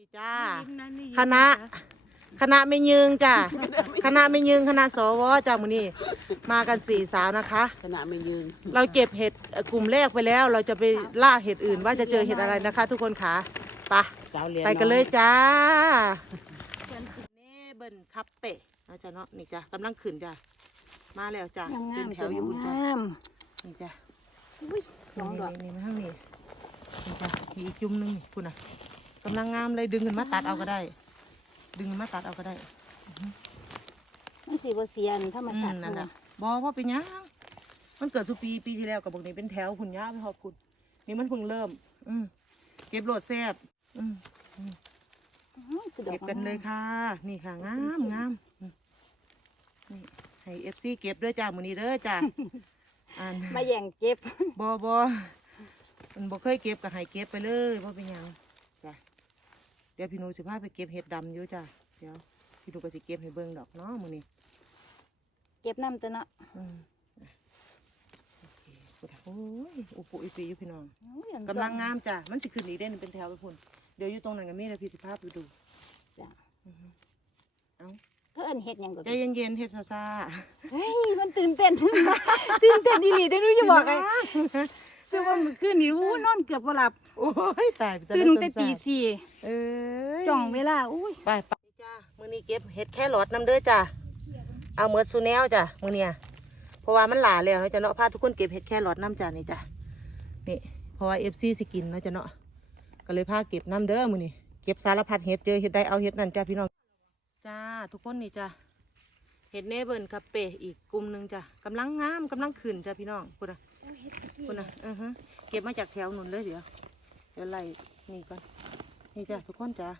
นี่จ้าคณะคณะไม่ยืงจ้าคณะไม่ยืงคณะสวจ้ามือนี้มากันสี่สาวนะคะ ขณะไม่ยืนเราเก็บเห็ดเอ่อกลุ่มแรกไปแล้ว เราจะไปล่าเห็ดอื่นว่าจะเจอเห็ดอะไรนะคะ ทุกคนค่ะไปะ สาวเรียนไปกันเลยน้อจ้าเน่เบิ้ลคับเปะเอาจ้ะเนาะนี่จ้ะกำลังขึ้นจ้ะมาแล้วจ้ะงามเป็นๆแถวอยู่คุณจ้ะงามนี่จ้ะอุ้ยสองดอกนี่มาข้างนี้นี่จ้ะมีอีกจุ่มหนึงนี่คุณน่ะ กำลังงามเลยดึงขึ้นมาตัดเอาก็ได้ ดึงขึ้นมาตัดเอาก็ได้มันสีบเสียนธรรมอืชามตินั่นแหละบอว่าเป็นหยังมันเกิดทุกปีปีที่แล้วกับบอกนี้เป็นแถวคุณย่าไม่ขอบคุณนี่มันเพิ่งเริ่ม อืมเก็บโหลดแซบอืมอื้อคือดอเก็บกันเลยค่ะ นี่ค่ะงามงามอืมนี่ให้เอฟซีเก็บด้วยจ้ามือนี้เด้อจ้าอันมาแย่งเก็บบอบอมันบ่เคยเก็บก็ให้เก็บไปเลยว่าเป็นหยังจ้ะเดี๋ยวพี่หนูสิพาไปเก็บเห็ดดำอยู่จ้ะเดี๋ยวพี่หนูก็สิเก็บให้เบิ่งดอกเนาะมื้อนี้เก็บน้ำตัวเนาะอืมอะโอเคพูดอะโอ้ยอุปุอีปีอยู่พี่น้องอุ้ยอันกำลังงามจ้ะมันสิขึ้นอีกได้นี่เป็นแถวไปพุ่นเดี๋ยวอยู่ตรงนั้นก็มีแล้วพี่สิพาไปดูจ้ะอือฮึเอ้าเพื่อนเฮ็ดหยังก็ใจเย็นๆเฮ็ดซาเฮ้ยมันตื่นเต้น ตื่นเต้นดีหลีได้รู้จะบอกไง ซึ่งว่าเมื่อคืนนี้อู้นอนเกือบบ่หลับๆโอ้ยตายไปตื่นตั้งแต่ตีสี่เอ้ยจ้องเวลาอุ้ยไปไปจ้ามื้อนี้เก็บเห็ดแค่หลอดน้ำเด้อจ้าเอาเมือสูแนวจ้ะมื้อเนี้ยเพราะว่ามันหลาแล้วเนาะจ้ะเนาะพาทุกคนเก็บเห็ดแค่หลอดน้ำจ้านี่จ้ะนี่เพราะว่าเอฟซีสิกินเนาะจ้ะเนาะก็เลยพาเก็บน้ำเด้อมื้อนี้เก็บสารพัดเห็ดเจอเห็ดใดเอาเห็ดนั่นจ้าพี่น้องจ้าทุกคนนี่จ้าเห็ดเนเบิลกับเปอีกกลุ่มหนึ่งจ้ะกำลังงามกำลังขึ้นจ้ะพี่น้องพูดนะ พูดนะอือฮะเก็บมาจากแถวนุ่นเลยเดี๋ยว เดี๋ยวไล่นี่ก่อน นี่จ้ะทุกคนจ้า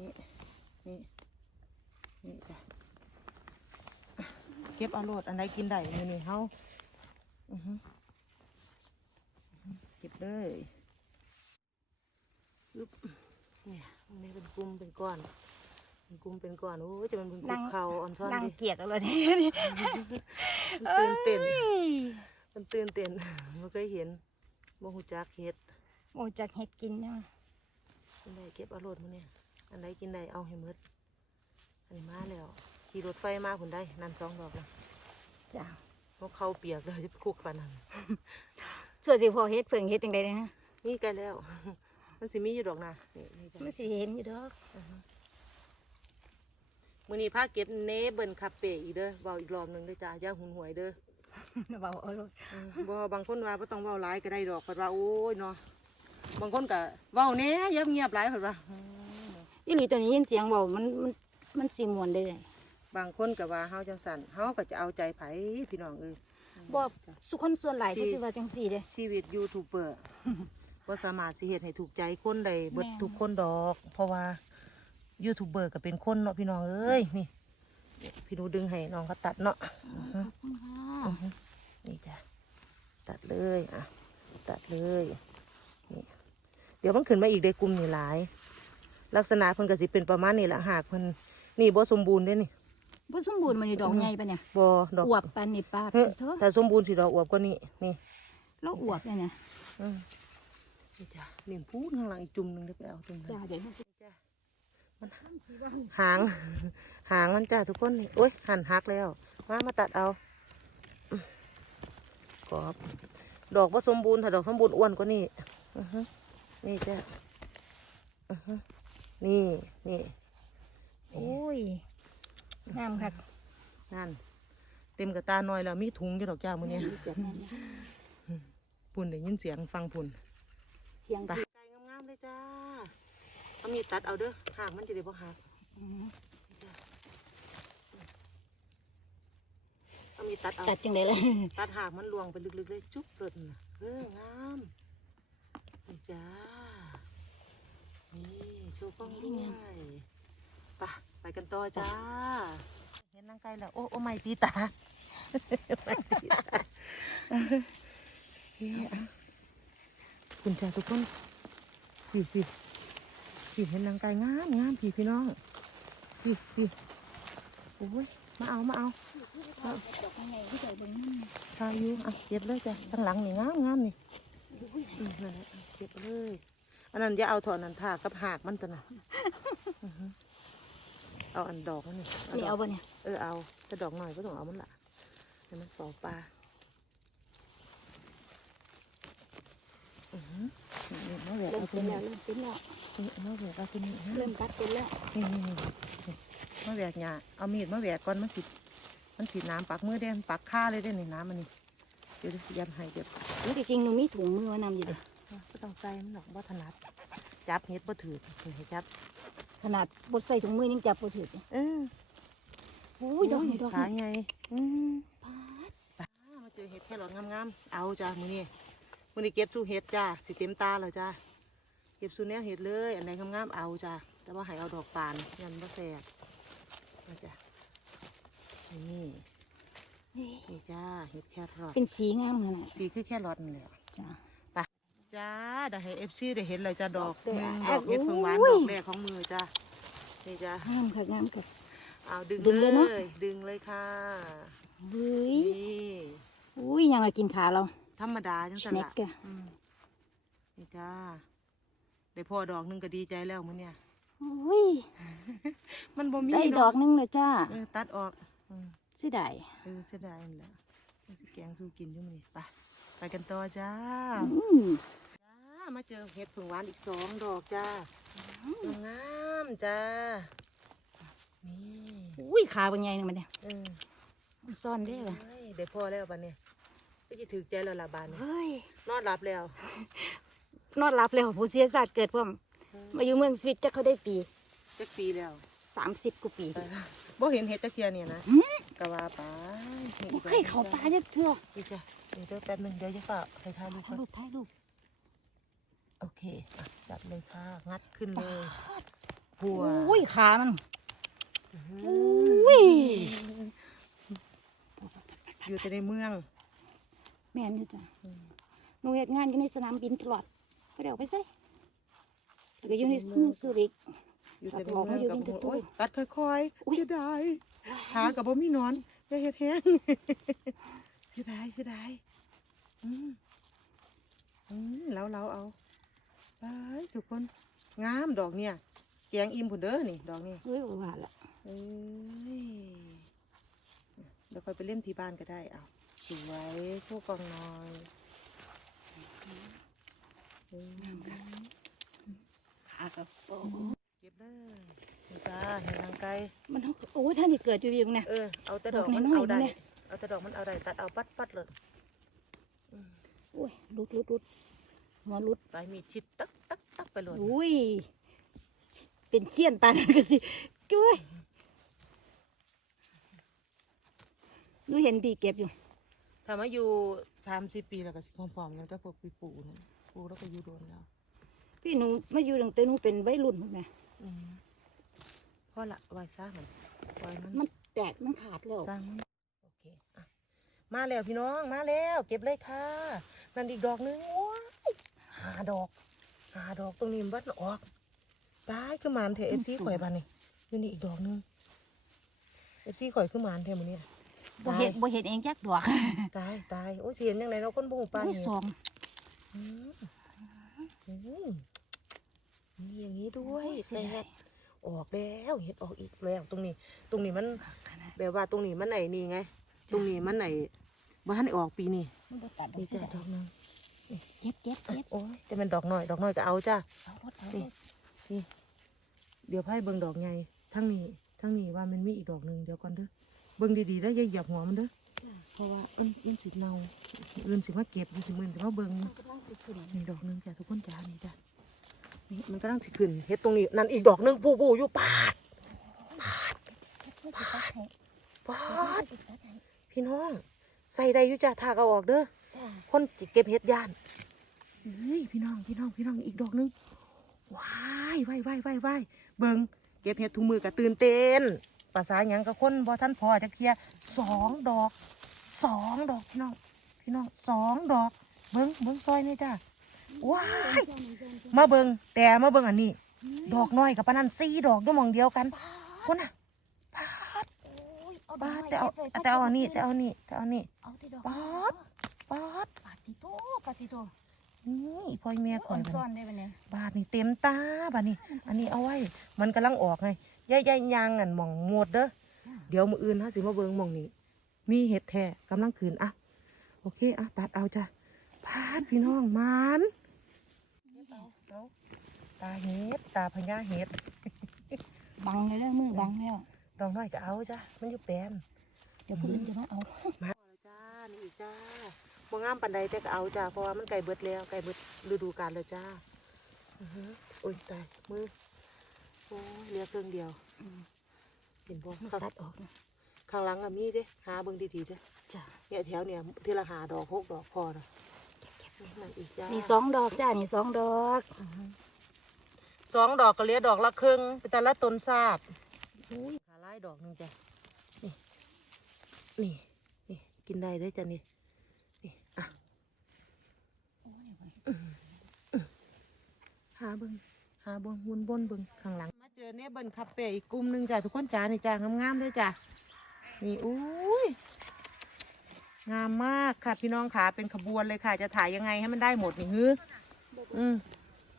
นี่ นี่ นี่จ้ะ เก็บเอาโลดอันใดกินได้มือนี่เฮาอือฮึอือฮึเก็บเลยปึ๊บเนี่ยอันนี้เป็นกลุ่มเป็นก้อนเป็นกลุ่มเป็นก้อนโอ้ยจะมันเป็นกลุ่มเขาอ่อนซ้อนนั่งดิเกียกอะไรนี่มันตื่นเต้นเอ้ย มันตื่นเต้นไม่เคยเห็นบ่หูจักเห็ดโอ้จากเฮ็ดกินเนาะอันใดเก็บเอาโลดมือเนี่ยอันใดกินได้เอาให้หมดอันนี้มาแล้วขี่รถไฟมาผุนได้นั่นสองดอกนะจ้ะนกเขาเปียกเลยจะไปคุกปานนั้นส่วนสิพอเฮ็ดเพิ่งเฮ็ดจังได๋นะนี่ใกล้แล้ว มันสิมีอยู่ดอกนะนี่นี่จ้ะมันสิเห็นอยู่ดอกมื้อนี้พาเก็บเนเบิลคาเฟ่อีกเด้อเว้าอีกรอบหนึงเด้อจ้าอย่าหุนหวยเด้อ เบาเอาโลดเออบ่บางคนว่าบ่ต้องเว้าหลายก็ได้ดอกเพิ่นว่าโอ้ยเนาะบางคนก็เว้าแหน่เงียบเงียบๆหลายเพิ่นว่าอืมอีหลีตัวนี้ยินเสียงเบามันมันมันสิม่วนได้เลยบางคนก็ว่าเฮาจังสั่นเฮาก็จะเอาใจไผพี่น้องเอ้ยบ่จ้ะสุคนส่วนหลายเขาสิว่าจังซี่เด้ชีวิตยูทูบเบอร์ว่าสามารถสิเฮ็ดให้ถูกใจคนใดเบิดแม่นทุกคนดอก เพราะว่ายูทูบเบอร์ก็เป็นคนเนาะพี่น้องเอ้ยนี่พี่หนูดึงให้น้องเขาตัดเนาะขอบคุณค่ะอือฮึ นี่จ้ะตัดเลยอะ ตัดเลยนี่เดี๋ยวมันขึ้นมาอีกได้กลุ่มนี่หลาย ลักษณะเพิ่นก็สิเป็นประมาณนี้แหละหากเพิ่นนี่บ่สมบูรณ์เด้นี่บ่สมบูรณ์มันนี่ดอกใหญ่ปะเนี่ยบ่ดอกอวบปานนี่ป้าเฮ้ยเถอะถ้าสมบูรณ์สิดอกอวบกว่านี้นี่แล้วอวบเนี่ยนะอืมนี่จ้ะเลี้ยงพูดข้างหลังอีกจุ่มหนึงได้ไปเอาจุ่มหนึงจ้าเดี๋ยวมันจ้ะมันหางหางมันจ้ะทุกคนนี่โอ้ยหันหักแล้วมามาตัดเอาอืม กรอบ ดอกผสมบูรณ์ถ้าดอกสมบูรณ์อ้วนกว่านี้อือฮึนี่จ้ะอือฮึนี่นี่โอ้ยงามค่ะนั่น เต็มกระตาหน่อยแล้ว มีถุงอยู่ดอกจ้ามือนี้จัดแน่นนะปุ่นได้ยินเสียงฟังปุ่นเสียงไปไก่งามๆเลยจ้าเอามีดตัดเอาเด้อหางมันจะได้บ่หัก อืมเอามีดตัดเอาจัดจังไดเลยตัดหากมันลวงไปลึกๆเลยจุ๊บเลยน่ะเอองามนี่จ้านี่โชว์กล้องด้วยไปไปกันต่อจ้า เห็นนางไก่แล้วโอ้โอ้ไม่ตีตาไม่ตีตาเนี่ยคุณจ้าทุกคนพี่พี่พี่เห็นนางไก่งามงามพี่พี่น้องพี่พี่โอ้ยมาเอามาเอา ดอกไงที่ใส่เบิ่งนั่นพายุอะเก็บเลยจ้ะทั้งหลังนี่งามงามนี่อืมนั่นแหละเอาเก็บไปเลย อันนั้นอย่าเอาถอนนันทากับหากมันตัวน่ะอือฮึเอาอันดอกมันนี่เอานี่ดอเอากบ่เนี่ยเออเอาแต่ดอกหน่อยก็ต้องเอามันละให้มันต่อปลาอือฮึนี่มาแหวกเริ่มเอาตัเป็วนนี้แล้วเริ่มเป็นแล้วนี่มาแหวกเอาตัวนี้ฮะเริ่มตัดเป็นแล้วนี่นี่นี่นี่มาแหวกหญ้าเอามีดมาแหวกก่อนมันสิ มันสิน้ำปักมือแดงปักข้าเลยได้ในน้ำมันนี่เดี๋ยวยันให้เดี๋ยวนี่จริงๆหนูมีถุงมือมานำอยู่เด้ก็ต้องใส่มันหนอกบ่ถนัดจับเห็ดบ่ถือให้จับขนาดบดใส่ถุงมือยังจับบ่ถือเลยเออโอ้ยดอกนี่ดอกขานี่ไงอืมปาดอ่ามาเจอเห็ดแค่หลอดงามๆเอาจ้ามื้อนี้มื้อนี้เก็บสู้เห็ดจ้าสิเต็มตาแล้วจ้าเก็บสู้แนวเห็ดเลย อันไหนงามๆเอาจ้าแต่ว่าให้เอาดอกปานยันบ่แสบนะจ้ะ นี่นี่นี่จ้าเห็ดแครอทเป็นสีงามขนาดสีคือแครอทนี่แหละจ้าจ้าได้ให้เอฟซีได้เห็นเลยจ้าดอกดอกหนึ่งแรดกอกเห็ดเพิ่งหวานอุ้ดยอกแรกของมือจ้านี่จ้างามค่ะงามค่ะเอาดึงดึงเลยเนอะดึงเลยค่ะเฮ้ยนี่อุ้ยยังไงกินขาเรา ธรรมดาจังสสันแน็คละกะอืมนี่จ้าได้พอดอกหนึงก็ดีใจแล้วมื้อเนี่ยอุ้ยมันบ่มีได้ดอกหนึงเลยจ้าเออตัดออกอืมเสียดายเออเสียดายนั่นแหละเอาสิแกงสู้กินอยู่มื้อนี้ไปไปกันต่อจ้าอืมจ้ามาเจอเห็ดผึ่งหวานอีกสองดอกจ้างามๆจ้านี่อุ้ยขาเป็นไงนึงมันเนี่ยเออซ่อนได้ป่ะเฮ้ยได้พอแล้วบัดนี้ก็จะถือใจแล้วล่ะบานนี้เฮ้ยนอนหลับแล้วนอนหลับแล้วผู้เสียศาสตร์เกิดพร้อมมาอยู่เมืองสวิตจะเขาได้ปีจักปีแล้วสามสิบกว่าปี เออ บ่เห็นเห็ดตะเคียนเนี่ยนะหืมกะว่าไปนี่บ่อีกเคยเข้าป่าเนี่ยเถื่อนี่จ้ะเดี๋ยวเดี๋ยวแป๊บหนึงเดี๋ยวจะฝากใส่ทายลูกถ่ายรูปถ่ายรูปโอเคอะจัดเลยค่ะ งัดขึ้นเลยหัวอุ้ยขามันอื้อหือุ้ยอยู่แต่ในเมือง แม่นอยู่จ้ะหนูเฮ็ดงานอยู่ในสนามบินตลอดก็เดี๋ยวไปใส่แล้วก็อยู่ในเมืองซูริก อยู่แต่ในออกเมืมาองอยู่กับในตู้โอ้ยตัดค่อยอุ๊ๆยเสียดายขากับบ่มีหนอนอย่าเฮ็ดแห้งเสียดายเสียดายอืมอืมแล้วเราเอาไปทุกคนงามดอกเนี่ยแกงอิ่มผุนเด้อนี่ดอกนี่เฮ้ยว่าละเอ้ยเดี๋ยวค่อยไปเล่นที่บ้านก็ได้เอาสวยโชว์กองหน่อยเอ้ยขากับโอ้เก็บ เลยนี่จ้าเห็นทางไกลมันโอ้ยท่านนี่เกิดอยู่ดีนะเออเอาแต่ดดออกกมันน้อยๆเอาได้นี่แหละเอาแต่ดอกมันเอาได้ตัดเอาปัดปัดเลยโอ้ยลุดลุดลุดหัวลุดปลายมีดชิดตักตักตักไปเลยอุ้ยเป็นเสี้ยนตานั่นก็สิอุ้ยหนูเห็นบีเก็บอยู่ถ้ามาอยู่สามสิบปีแล้วก็สิพร้อมๆกันก็พวกปีปูนะปูแล้วก็อยู่โดนแล้วพี่หนูมาอยู่ตั้งแต่หนูเป็นวัยรุ่นพุ่นนะอืม พอละไว้ซ่ามันไว้มันมันแตกมันขาดแล้วสร้างมันโอเคอะมาแล้วพี่น้องมาแล้ว เก็บเลยค่ะ นั่นอีกดอกนึงโอ้ยหาดอกหาดอกตรงนี้มันบัดออกตายคือหมานเถอะเอฟซีข่อยบ้านนี่อยู่นี่อีกดอกนึงเอฟซีข่อยคือหมานเถอะมันเนี่ยบ่เห็นบ่เห็นเองจักดอกตายตายโอ้ยสิเห็นยังไงเราะคนบ่หูปลาโอ้ยเนี่ยสองอื มอืมมีอย่างนี้ด้วยโอ้ยเสีแต่ยดายออกแล้วเห็ดออกอีกแล้ว ตรงนี้ ตรงนี้มันขนาดแบบว่าตรงนี้มันไหนนี่ไง ตรงนี้มันไหนบ้านได้ออกปีนี้มันบ่ตัดดอกมีเสียจ้ะดายดอกหนึงเจ็บเจ็บเจ็บโอ้ยจะเป็นดอกหน่อยดอกหน่อยก็เอาจ้า เอารถเอานี่รถเดี๋ยวไพ่เบิ่งดอกไงทั้งนี้ทั้งนี้ว่ามันมีอีกดอกหนึ่งเดี๋ยวก่อนเด้อเบิ่งดีๆแล้วอย่าเหยียบหัวมันเด้อเพราะว่ามันมันสิเน่าอื่นสิมาเก็บมันสิมือนสิมาเบิ่งมันกำลังสิขึ้นนี่ดอกหนึงจ้ะทุกคนจ้านี่จ้ะ นี่มันกำลังสิขึ้นเฮ็ดตรงนี้ นั่นอีกดอกหนึงปูปูอยู่ปาดปาดพี่น้อง ใส่ได้อยู่จ้ะทากเอาออกเด้อจ้าคนจิเก็บเฮ็ดย่านเฮ้ยพี่น้องพี่น้องพี่น้องอีกดอกหนึงว้ายว้ายว้ายว้ายว้ายเบิ่งเก็บเฮ็ดถุงมือกับตื่นเต้นภาษาหยังกับคนบ่ท่านพอจะเคลียร์สองดอกสองดอกพี่น้องพี่น้องสองดอก เบิ่งเบิ่งซอยนี่จ้ะ ว้ายมาเบิงแต่มาเบิงอันนี้ ดอกน้อยกับปานนันสี่ดอกก็มองเดียวกันคนน่ะปาดปาดแต่เอาแต่เอาอันนี้แต่เอานี่แต่เอานี่เอาที่ดอกปาดปาดปาติโตปาติโตนี่พ่อแม่ข่อ่ออยนบัดซ่อนี้นได้ปะเนี่ยบาทนี่เต็มตาบาทนี่อันนี้เอาไว้ มันกำลังออกไงย่ายายยางอันหมองหมดเด้อเดี๋ยวมืออื่นถ้าสิมาเบิงหมองนี้ มีเห็ดแท้กำลังขืนอะโอเคอะตัดเอาจ้ะพาดพี่น้องมันเอา ตาเห็ดตาพญาเห็ดบังเลยเด้อมือบังแล้วดอกน้อยก็เอาจ้ะมันอยู่แปลนเดี๋ยวผู้อื่นจะมาเอามาจ้านี่อีกจ้าบ่งามปันใดแต่ก็เอาจ้าเพราะว่ามันไก่เบิดแล้วไก่เบิดฤดูกาลแล้วจ้าอือฮึโอ้ยตายมือโอ้ยเหลือเครื่องเดียวอืมเห็นบ่มันข้างตัดออกนะข้างหลังอะมีเด้หาเบิ่งดีๆเด้จ้ะเนี่ยแถวเนี่ยทีละหาดอกหกดอกพอนะนั่นอีกจ้านี่สองดอกจ้านี่สองดอกอือฮึ สองดอกก็เหลือดอกละครึ่งเป็นแต่ละต้นซาดอุ้ยขาไล่ดอกหนึ่งจ้ะนี่นี่นี่กินได้ด้อจ้ะนี่นี่อะหาเบิงหาเบิงวนบนเบิงข้างหลังมาเจอเนี่ยเบินคาเฟ่อีกกลุ่มหนึ่งจ้ะทุกคนจ้านี่จ้างามๆเลยจ้ะนี่อุ้ยงามมากค่ะพี่น้องขาเป็นขบวนเลยค่ะ จะถ่ายยังไงให้มันได้หมดนี่ฮืออืม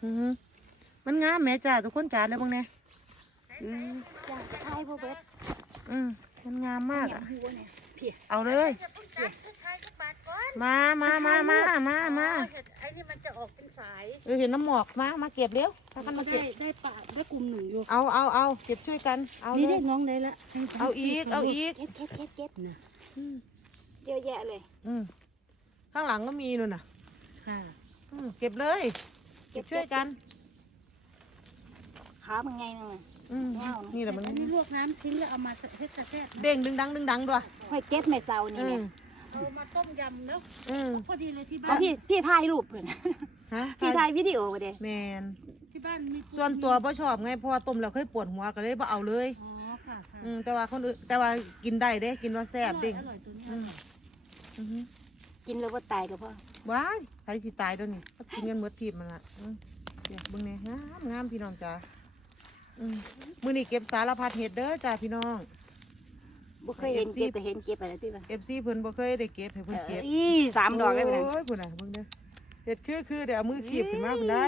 อือ มันงามแหม่จ้ะทุกคนจ้าเลยบ้างเนี่ยอือจ้าทายพ่อเบิดอืมมันงามมากเนี่ยอะพี่ว่าเนี่ยพี่เอาเลย มามามามามามาไอ้นี่มันจะออกเป็นสายเออเห็นน้ำหมอกมา มาเก็บเร็วพากันมาได้เก็บได้ปะได้กลุ่มหนึ่งอยู่เอาเอาเอาเก็บช่วยกัน เอานี่เลได้ย น้องได้ละเอาอีก เอาอีก เก็บเก็บเก็บเก็บนะอืมเยอะแยะเลย อืมข้างหลังก็มีนู่นน่ะค่ะอืมเก็บเลย เก็บช่วยกัน ขามันไงนึงอืมว้าวนะนี่แหละมันอันนี้ลวกน้ำทิ้งแล้วเอามาเฮ็ดกระแทกนะเด้งดึงดังดึงดังด้วยห้อยเก็บไม่เศร้านี่อืเนี่มยเอามาต้มยำแล้วอืมพอดีเลยที่บ้าเอานพี่พี่ถ่ายรูปเลยนะฮะพี่ถ่ายวิดีโอไปเด้แมนที่บ้านมีส่วนตัวบ่ชอบไงเพราะว่าต้มแล้วเคยปวดหัวก็เลยบ่เอาเลย อ๋อค่ะค่ะอืมแต่ว่าคนอื่นแต่ว่ากินได้เด้กินว่าแซ่บเด้งอร่อยตัวนี้อืมอือหือกินแล้วว่าตายก็พอว้ายใครสิตายเด้วยวนี่เขากินกันหมดทีมมันละอืมเดี๋ยวเบิ่งแหน่งามงามพี่น้องจ้าอื มมื้อนี้เก็บสารพัดเห็ดเด้อจ้าพี่น้องบ่เคยเห็นเก็บแต่เห็นเก็บอะไรที่ว่า FC เพิ่นบ่เคยได้เก็บให้เพิ่นเก็บอีสามดอกได้ไปเลยโอ้ยพุ่นน่ะเบิ่งเด้อเห็ดคือคือเดี๋ยวเอามือคีบขึ้นมาพุ่นได้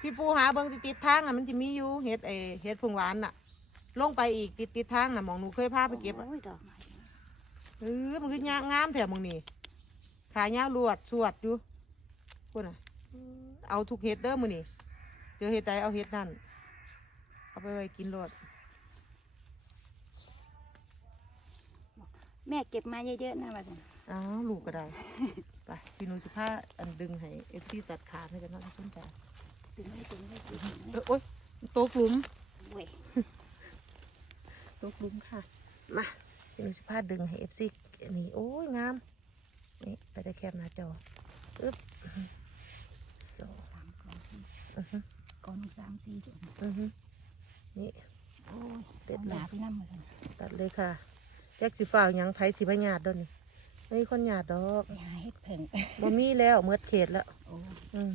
พี่ปูหาเบิ่งติดติดๆทางน่ะมันจะมีอยู่เห็ดไอเห็ดผงหวานน่ะ ลงไปอีกติดติดๆทางน่ะหมองหนูเคยพาไปเก็บอะโอ้ยดอกเออมันคืองามงามแถมมึงนี่ขายาวลวดสวดอยู่พุ่นน่ะเอาทุกเห็ดเด้อมื้อนี่ เจอเห็ดใดเอาเห็ดนั่น เอาไปไว้กินรดแม่เก็บมาเยอะๆนะว่าซั่นอ้าวลูกก็ได้ ไปพี่หนูสิพาอันดึงให้เอฟซีตัดขาดให้กันเนาะทุกคนจ้าตึงไว้ตึงไว้ตึงเอไว้อโอ๊ยโต๊ะหลุมเว้ยตกหลุมค่ะ มาพี่นุสิพาดึงให้เอฟซีนี่โอ้ยงาม นี่ไปได้แคบหน้าจออึ๊บสองสามกองสี่อือฮึกอง หนึ่งสามสี่เดี๋ยวนะอือฮึนี่โอ้ยเด็ดเอาเลยหนาไปนั่มาซั่นตัดเลยค่ะแจ็คสีฟ้าวหยังไผสีพญาดดอกนี่ไม่มีคนหยาดดอกไปหาเห็ดเพิ่งบ่มีแล้วเมื่อเขตแล้วโอ้อืม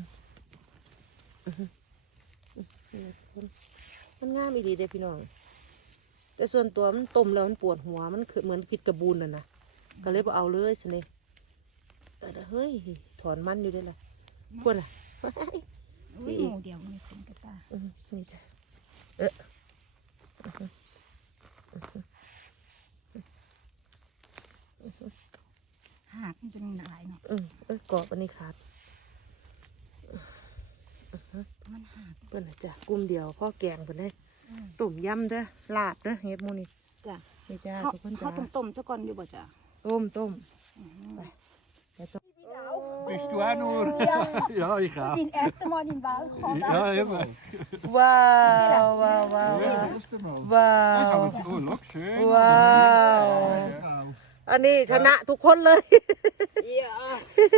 อือฮึอื้อหือมันง่ายมีดีเด้พี่น้อง แต่ส่วนตัวมันต้มแล้วมันปวดหัวมันคือเหมือนผิดกระบูนน่ะนะก็เลยบ่เอาเลยสิเนี่ยแต่เด้อเฮ้ย ถอนมันอยู่ได้ละพวกน่ะ อุ้ยอีกหมูเดียวมีคนกระตาอืมนี่จ้ะเอออื้อหืออื้อหือหากมันจะมีหลายเนาะอืมเอ้ยกรอบอันนี้ขาดมันหากเพิ่นน่ะจ้ะกลุ่มเดียวพ่อแกงเพิ่นได้อืมต้มยำเด้อลาบเด้อเฮ็ดหมูนี่จ้ะนี่จ้าเขาทุกคนเขาจ้าต้องต้มซะก่อนอยู่บ่จ้ะต้มต้มอืมไปแล้วต้ม Bist du auch nur? Ja, ich auch. bin erste Mal in Wahlkampf. Ja, immer. ว้าวว้าวว้าว Ja, das erste Mal. ว้า Das ว aber, oh, look, schön. ว้าวอันนี้ชนะทุกคนเลย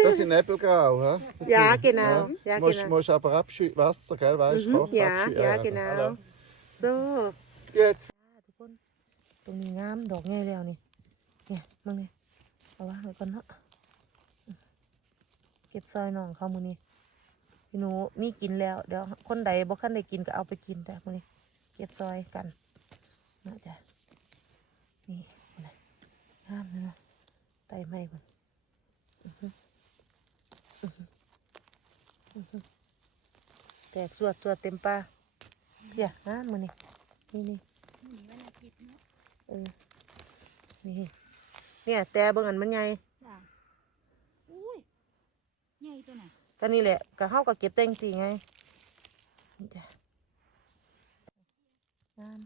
Das sind Nebelgrau, hä? Ja, genau. Ja, musst, genau. musst aber abschütten, Wasser, gell, weißt du? Mhm, kochen, ja, abschütten. ja, eben. genau. Voilà. so Gut. ทุกคนตรงนี้งามดอกง่ายแล้วนี่เนี่ยมึงนี่เอาวางไว้ก่อนเนาะ เก็บซอยน้องเขามือนี้พี่หนูมีกินแล้วเดี๋ยวคนใดบ่คันได้กินก็เอาไปกินจ้ะมือนี้เก็บซอยกันนะจ้ะนี่อะไรงามเลยเนาะไต่ไม้ก่อนแตกสวดสวดเต็มป่าเพียงามมือนี่นี่นี่หนีวันอาทิตย์เนาะเออนี่เนี่ยแต่เบิ่งอันมันใหญ่จ้ะอุ้ย ใหญ่ตัวไหนก็นี่แหละก็เฮาก็เก็บแต่งสีไงนี่จ้ะงาม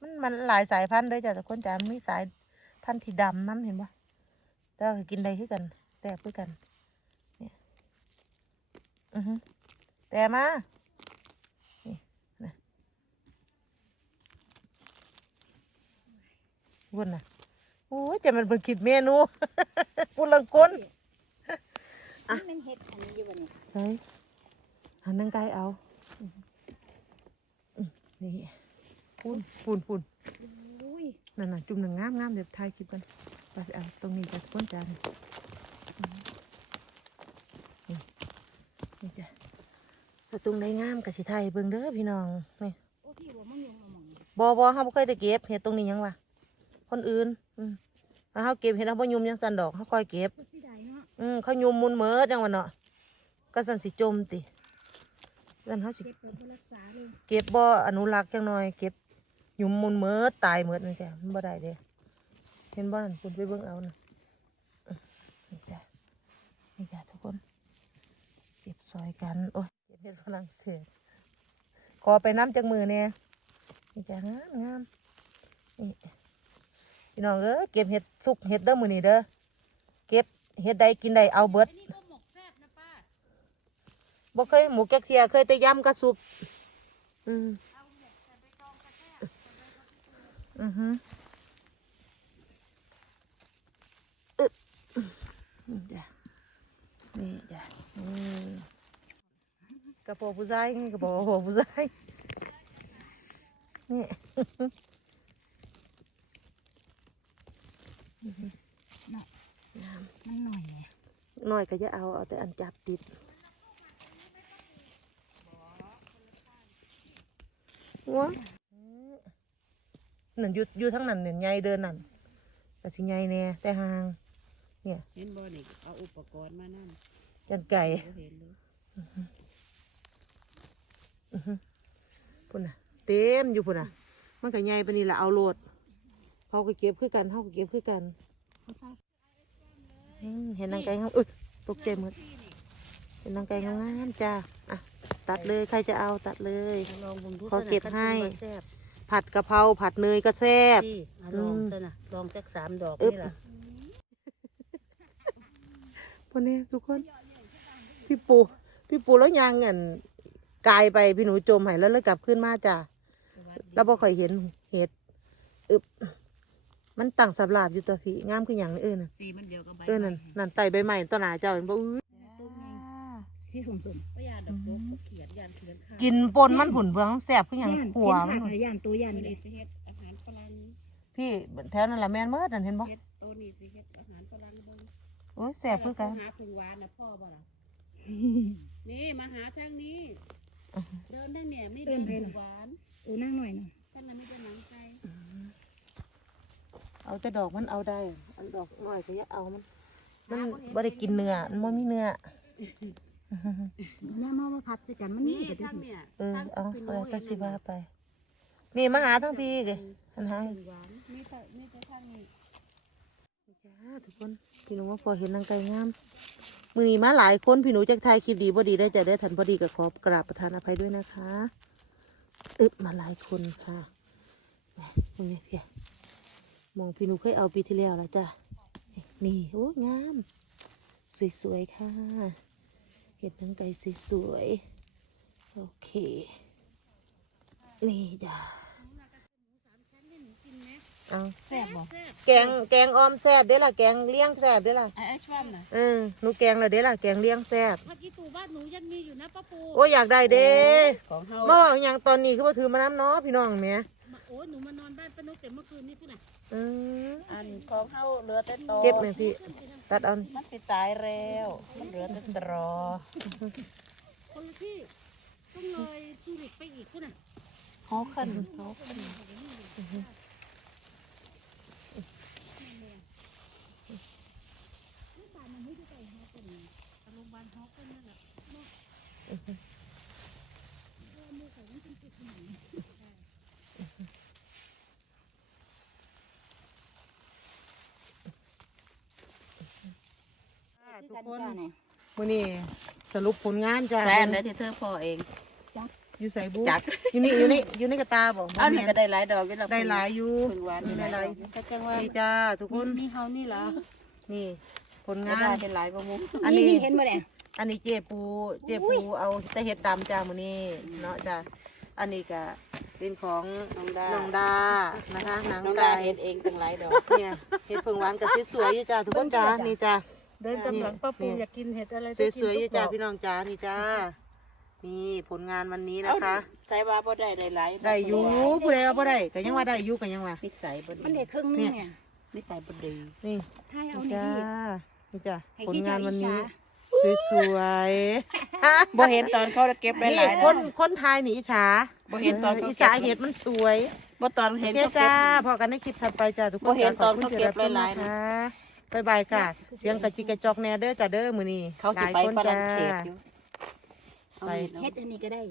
มันมันหลายสายพันธุ์เลยจ้ะแต่คนจ้ะมีสายพันธุ์ที่ดำน้ำเห็นปะแต่ว่าก็กินได้คือกันแต่คือกันเนี่ยอือฮึแต่มานี่นะวุ่นนะโอ้ยจะมันเป็นคิดเมนูพูดลังคน นี่มันเห็ดอันนี้อยู่วันนี้ใช่หันนังไกลเอาอืมอืมนี่ปูนปูนปูนอุ้ยนั่นน่ะจุ่มหนึ่งงามงามเดี๋ยวถ่ายคลิปกันไปเอาตรงนี้จะพ้นจานอืมนี่นี่จ้ะถ้าตรงไหนงามกับสิไทยเบิ่งเด้อพี่น้องนี่โอ้พี่ว่ามันยังมาหมองบอบอเขาบ่เคยได้เก็บเห็ดตรงนี้ยังวะคนอื่นอืมถ้าเขาเก็บเห็ดเขาบ่ยุมยังสันดอกเขาคอยเก็บก็สิได้เนาะ อืมเขายุมมุนเหมิดยังวะเนาะก็สันสิจมติสันเขาสิเก็บไปรักษาเลยเก็บบ่อนุรักษ์จังหน่อยเก็บหยุมมุนเหมิดตายเหมิดนี่จ้ะมันบ่ได้เด้เห็นบ่นั่นคุณไปเบิ่งเอานะอื้อนี่จ้ะนี่จ้ะทุกคนเก็บซอยกันโอ้ยเก็บเห็ดฝรั่งเศสขอไปน้ำจากมือเนี่ยนี่จ้ะงามงามนี่พี่น้องเอ้ยเก็บเห็ดสุกเห็ดเด้อมือนี่เด้อเก็บ เห็ดใดกินใดเอาเบิดนี่ก็หมกแซ่บนะป้าบ่เคยหมูแกกเทียเคยแต่ยำกระสุบอืมอือฮึอึนี่จ้ะนี่จ้ะอืมกระโปรงผู้ชายกระโปรงผู้ชายนี่ มันหน่อยไงหน่อยก็จะเอาเอาแต่อันจับติดหัวนั่นอยู่อยู่ทั้งนั้นเนี่ยใหญ่เดินนั่นแต่สิใหญ่แน่แต่ห่าง เนี่ยเห็นบ่นี่เอาอุปกรณ์มานั่นยันไก่เห็นเลยพุ่นน่ะ เต็มอยู่พุ่นน่ะ มันก็ใหญ่ปานนี้ละเอาโลดเขาก็เก็บคือกันเขาก็เก็บคือกัน เขาใส่อืมเห็นนางไก่งามเอ้ยตกใจหมดเห็นนางไก่งามๆจ้าอะตัดเลยใครจะเอาตัดเลย ลองผมดูขอเก็บให้ แซ่บผัดกะเพราผัดเนยก็แซ่บพี่เอาลองซะนะลองจักสามดอกอึ๊บนี่ล่ะพวกนี้ทุกคน พี่ปูพี่ปูแล้วยางเงินกายไปพี่หนูจมใหายแล้วเลยกลับขึ้นมาจ้ะแล้วบ่ค่อยเห็นเห็ดอึบ มันตั้งสำหรับอยู่ตัวพี่งามคืออย่างนี้เออน่ะสีมันเดียวกับใบเออนั่นนั่นไตใบใหม่ต้นหนาเจ้าเห็นบ่อื้อสีสุ่มก็ยาดอกโดกก็เขียดยานเขียนข้าวกินปนมันผุนเบืองแซ่บคืออย่างย่านขัวเข็มันนผักเลยย่านตัวย่านมันเลนี่ยสิเฮ็ดอาหารฝรั่งพี่แถวนั้นละแม่นเมื่อนั่นเห็นบ่เฮ็ดตัวนี้สิเฮ็ดอาหารฝรั่งเบิ่งโอ้ยแซ่บคือกันหาพึ่งหวานนะพ่อบ่ล่ะนี่มาหาทางนี้ เดินทางเนี่ยไม่เดินพึ่งหวานโอ้นั่งหน่อยหน่อยท่านน่ะไม่ได้หนังไก่ เอาแต่ดอกมันเอาได้ อันดอกน้อยก็อย่าเอามัน มันบ่ได้กินเนื้อมันบ่มีเนื้อแม่มาว่าพัดใส่กันมันมีนี่กระดิ่ทางงเนี่ยเออทางเอาเป็นอะไรโลก็เองสิว่านั่นน่ะไป นี่มาหาทั้งพี่เลยอันหาพึ่งหวานมีแต่มีแต่ทางนี้จ้าทุกคนพี่หนูว่าพอเห็นนางไก่งามมือนี้มาหลายคนพี่หนูจะถ่ายคลิปดีบ่ดีได้จะได้ทันพอดีกับขอบกราบประทานอภัยด้วยนะคะ อึบมาหลายคนค่ะแหม่ตรงนี้เพีย มองพี่หนูเคยเอาปีที่แล้วแล้วจ้ะ นี่โอ้งาม สวยๆค่ะ เห็ดนางไก่สวยๆ โอเค นี่จ้ะเอาแซ่บบ่แซ่บแกงแกงออมแซบเด้อล่ะแกงเลี้ยงแซบเด้อล่ะไอ้ไอ้ชวมน่ะเออหนูแกงเลยเด้อล่ะแกงเลี้ยงแซบผักอีตูบ้านหนูยังมีอยู่นะป้าปูโอ้ยอยากได้เด้ของเฮาเมื่อวานอย่างตอนนี้คือมาถือมาน้ำเนาะพี่น้องแหม่มาโอ้ยหนูมานอนบ้านป้านกแต่เมื่อคืนนี้พุ่นน่ะ อันของเฮาเหลือแต่ตอเก็บไหมพี่ตัดเอามันสิตายแล้วมันเหลือแต่รอคนที่ต้องเลยชีวิตไปอีกคุณน่ะเฮาขึ้นเขาขึ้น ทุกคนจ้าเนี่ยมื้อนี้สรุปผลงานจ้าแซ่บเลยที่เธอพอเอง อยู่ใส่บุจัก อยู่นี่อยู่นี่อยู่ในกระตาบอกเอานี่ก็ได้หลายดอกอยู่แล้วได้หลายอยู่พึ่งหวานได้หลายก็จังว่านี่จ้าทุกคนมีเฮานี่ล่ะนี่ผลงางานนเป็นหลายกว่าหมุ้งอันนี้เห็นบ่เนี่ยอันนี้เจปูเจปูเอาแต่เห็ดดำจ้ามื้อนี้เนาะจ้าอันนี้ก็เป็นของน้องดาน้องดานะคะหนังน้องไก่ดาเฮ็ดเองตั้งหลายดอกเนี่ยเห็ดเพิ่งหวานกับสวยๆอยู่จ้าทุกคนจ้านี่จ้า เดินกำลังป้าปูอยากกินเห็ดอะไรสวยๆอยู่จ้าพี่น้องจ้านี่จ้านี่ผลงานวันนี้นะคะใส่ว่าบ่ได้ได้หลายได้อยู่ผู้ใดว่าบ่ได้ก็ยังว่าได้อยู่ก็ยังว่านิสัยบ่มันดีเด็กครึ่งนึงเนี่ยนิสัยบ่ดีนี่ถ้าเอานี่นี่จ้านี่จ้าให้ผลขี้งานเจ้าวันอิจนี้ฉาสวยๆบ่เห็นตอนเขาเก็บหนี่ลายๆคนคนไทยนี่อิจฉาบ่เห็นตอนเขาอิจเก็ฉาบเห็ดมันสวยบ่ตอนโอเห็นเคเขาเก็จ้าบพอกันในคลิปถัดไปจ้าทุกคนบ่เห็นจ้าตอนขบคุณเขาเก็บที่รับชมหลายๆนะนะคะ บ๊ายบายค่ะ เสียงกระจิกกระจอกแน่เด้อจ้าเด้อมื้อนี้เขาหสิลายไปคนฝจ้ารั่งเศสอยู่ไป เฮ็ดอันนี้ก็ได้